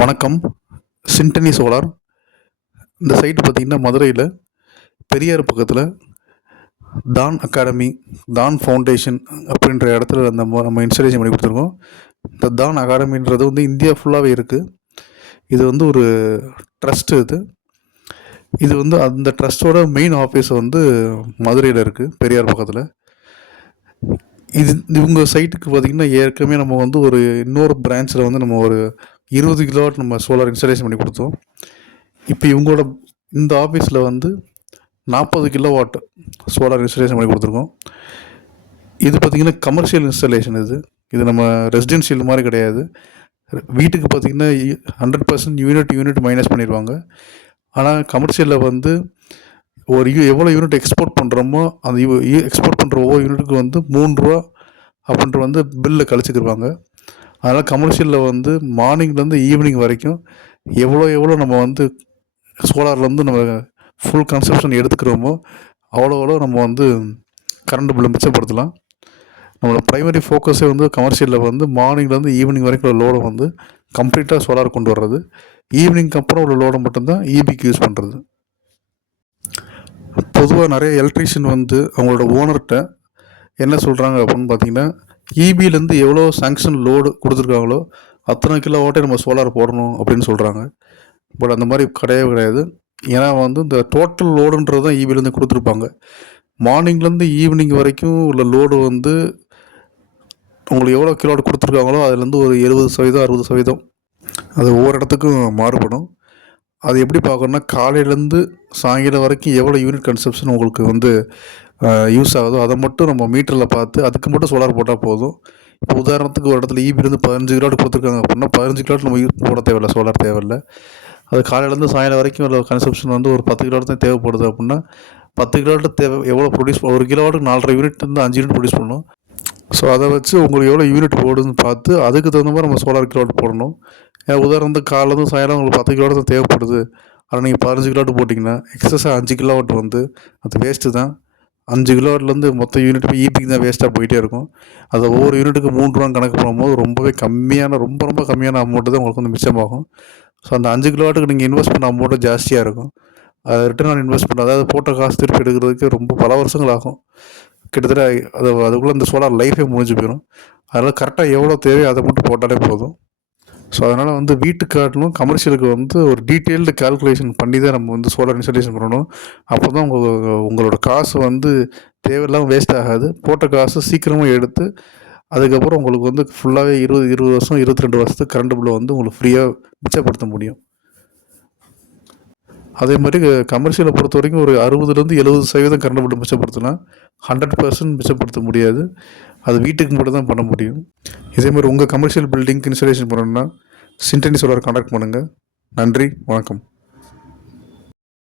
வணக்கம். சிண்டனி சோலார். இந்த சைட்டு பார்த்திங்கன்னா மதுரையில் பெரியார் பக்கத்தில் தான் அகாடமி, தான் ஃபவுண்டேஷன் அப்படின்ற இடத்துல நம்ம இன்ஸ்டாலேஷன் பண்ணி கொடுத்துருக்கோம். இந்த தான் அகாடமின்றது வந்து இந்தியா ஃபுல்லாகவே இருக்குது. இது வந்து ஒரு ட்ரஸ்ட்டு. இது வந்து அந்த ட்ரஸ்ட்டோட மெயின் ஆஃபீஸ் வந்து மதுரையில் இருக்குது, பெரியார் பக்கத்தில். இவங்க சைட்டுக்கு பார்த்திங்கன்னா ஏற்கனவே நம்ம வந்து ஒரு இன்னொரு பிரான்ச்சில் வந்து நம்ம ஒரு 20 கிலோவாட் நம்ம சோலார் இன்ஸ்டாலேஷன் பண்ணி கொடுத்தோம். இப்போ இவங்களோட இந்த ஆஃபீஸில் வந்து 40 கிலோவாட் சோலார் இன்ஸ்டாலேஷன் பண்ணி கொடுத்துருக்கோம். இது பார்த்திங்கன்னா கமர்ஷியல் இன்ஸ்டாலேஷன். இது நம்ம ரெசிடென்ஷியல் மாதிரி கிடையாது. வீட்டுக்கு பார்த்திங்கன்னா 100% யூனிட் மைனஸ் பண்ணிடுவாங்க. ஆனால் கமர்ஷியலில் வந்து ஒரு எவ்வளோ யூனிட் எக்ஸ்போர்ட் பண்ணுறோமோ அந்த எக்ஸ்போர்ட் பண்ணுற ஒவ்வொரு யூனிட்டுக்கு வந்து 3 ரூபா அப்படின்ற வந்து பில்லில் கழிச்சுக்கிடுவாங்க. அதனால் கமர்ஷியலில் வந்து மார்னிங்லேருந்து ஈவினிங் வரைக்கும் எவ்வளோ நம்ம வந்து சோலார்லேருந்து நம்ம ஃபுல் கன்சப்ஷன் எடுத்துக்கிறோமோ அவ்வளோ நம்ம வந்து கரண்ட் பில்லை மிச்சப்படுத்தலாம். நம்மளோட ப்ரைமரி ஃபோக்கஸே வந்து கமர்ஷியலில் வந்து மார்னிங்லேருந்து ஈவினிங் வரைக்கும் உள்ள லோடை வந்து கம்ப்ளீட்டாக சோலார் கொண்டு வர்றது. ஈவினிங்க்கு அப்புறம் உள்ள லோடை மட்டும்தான் ஈபிக்கு யூஸ் பண்ணுறது. பொதுவாக நிறைய எலக்ட்ரீஷியன் வந்து அவங்களோட ஓனர்கிட்ட என்ன சொல்கிறாங்க அப்படின்னு பார்த்தீங்கன்னா, இபிலேருந்து எவ்வளோ சாங்ஷன் லோடு கொடுத்துருக்காங்களோ அத்தனை கிலோவாட்டே நம்ம சோலார் போடணும் அப்படின்னு சொல்கிறாங்க. பட் அந்த மாதிரி கிடையாது. ஏன்னா வந்து இந்த டோட்டல் லோடுன்றது தான் இபிலேருந்து கொடுத்துருப்பாங்க. மார்னிங்லேருந்து ஈவினிங் வரைக்கும் உள்ள லோடு வந்து உங்களுக்கு எவ்வளோ கிலோவாட் கொடுத்துருக்காங்களோ அதுலேருந்து ஒரு 70% 60% அது ஒவ்வொரு இடத்துக்கும் மாறுபடும். அது எப்படி பார்க்கணுன்னா, காலையிலேருந்து சாயங்காலம் வரைக்கும் எவ்வளோ யூனிட் கன்சப்ஷன் உங்களுக்கு வந்து யூஸ் ஆகுதோ அதை மட்டும் நம்ம மீட்டரில் பார்த்து அதுக்கு மட்டும் சோலார் போட்டால் போதும். இப்போ உதாரணத்துக்கு ஒரு இடத்துல இபிலேருந்து 15 கிலோவாட் கொடுத்துருக்காங்க அப்படின்னா 15 கிலோவாட் நம்ம யூஸ் போட தேவையில்லை, சோலார் தேவையில்லை. அது காலையிலேருந்து சாயங்காலம் வரைக்கும் உள்ள கன்சப்ஷன் வந்து ஒரு 10 கிலோவாட் தான் தேவைப்படுது அப்படின்னா 10 கிலோவாட் எவ்வளோ ப்ரொடியூஸ் 1 கிலோவாட்டுக்கு 4.5 யூனிட் 5 யூனிட் ப்ரொடியூஸ் பண்ணணும். ஸோ அதை வச்சு உங்களுக்கு எவ்வளோ யூனிட் போடுதுன்னு பார்த்து அதுக்கு தகுந்த மாதிரி நம்ம சோலார் கிலோவாட் போடணும். உதாரணத்துக்கு காலையிலேருந்து சாயங்காலம் உங்களுக்கு 10 கிலோவாட் தான் தேவைப்படுது. ஆனால் நீங்கள் 15 கிலோவாட் போட்டிங்கன்னா எக்ஸஸாக 5 கிலோவாட் வந்து அது வேஸ்ட்டு தான். 5 கிலோவாட்லேருந்து மொத்த யூனிட் இபிக்கு தான் வேஸ்ட்டாக போயிட்டே இருக்கும். அதை ஒவ்வொரு யூனிட்டுக்கு 3 ரூபா கணக்கு பண்ணும்போது ரொம்பவே கம்மியான ரொம்ப கம்மியான அமௌண்ட்டு தான் உங்களுக்கு வந்து மிச்சமாகும். ஸோ அந்த 5 கிலோவாட்டுக்கு நீங்கள் இன்வெஸ்ட் பண்ண அமௌண்ட்டு ஜாஸ்தியாக இருக்கும். அது ரிட்டர்ன் ஆன் இன்வெஸ்ட்மெண்ட், அதாவது போட்ட காசு திருப்பி எடுக்கிறதுக்கு ரொம்ப பல வருஷங்கள் ஆகும். கிட்டத்தட்ட அதுக்குள்ளே இந்த சோலார் லைஃபே முடிஞ்சு போயிடும். அதனால் கரெக்டாக எவ்வளோ தேவையோ அதை மட்டும் போட்டாலே போதும். ஸோ அதனால் வந்து வீட்டுக்கு காட்டிலும் கமர்ஷியலுக்கு வந்து ஒரு டீட்டெயில்டு கால்குலேஷன் பண்ணி தான் நம்ம வந்து சோலார் இன்ஸ்டாலேஷன் பண்ணணும். அப்போ தான் உங்களோட காசு வந்து தேவையில்லாமல் வேஸ்ட் ஆகாது. போட்ட காசு சீக்கிரமாக எடுத்து அதுக்கப்புறம் உங்களுக்கு வந்து ஃபுல்லாகவே 20 வருஷம் 22 வருஷத்துக்கு கரண்ட் பில்லை வந்து உங்களுக்கு ஃப்ரீயாக மிச்சப்படுத்த முடியும். அதே மாதிரி கமர்ஷியலை பொறுத்த வரைக்கும் ஒரு 60-70% கரண்ட் பில்லை மிச்சப்படுத்தலாம். 100% மிச்சப்படுத்த முடியாது. அது வீட்டுக்கு மட்டும் தான் பண்ண முடியும். இதேமாதிரி உங்கள் கமர்ஷியல் பில்டிங்க்கு இன்ஸ்டாலேஷன் பண்ணணுன்னா சிண்டனி சோலார் கான்டாக்ட் பண்ணுங்கள். நன்றி, வணக்கம்.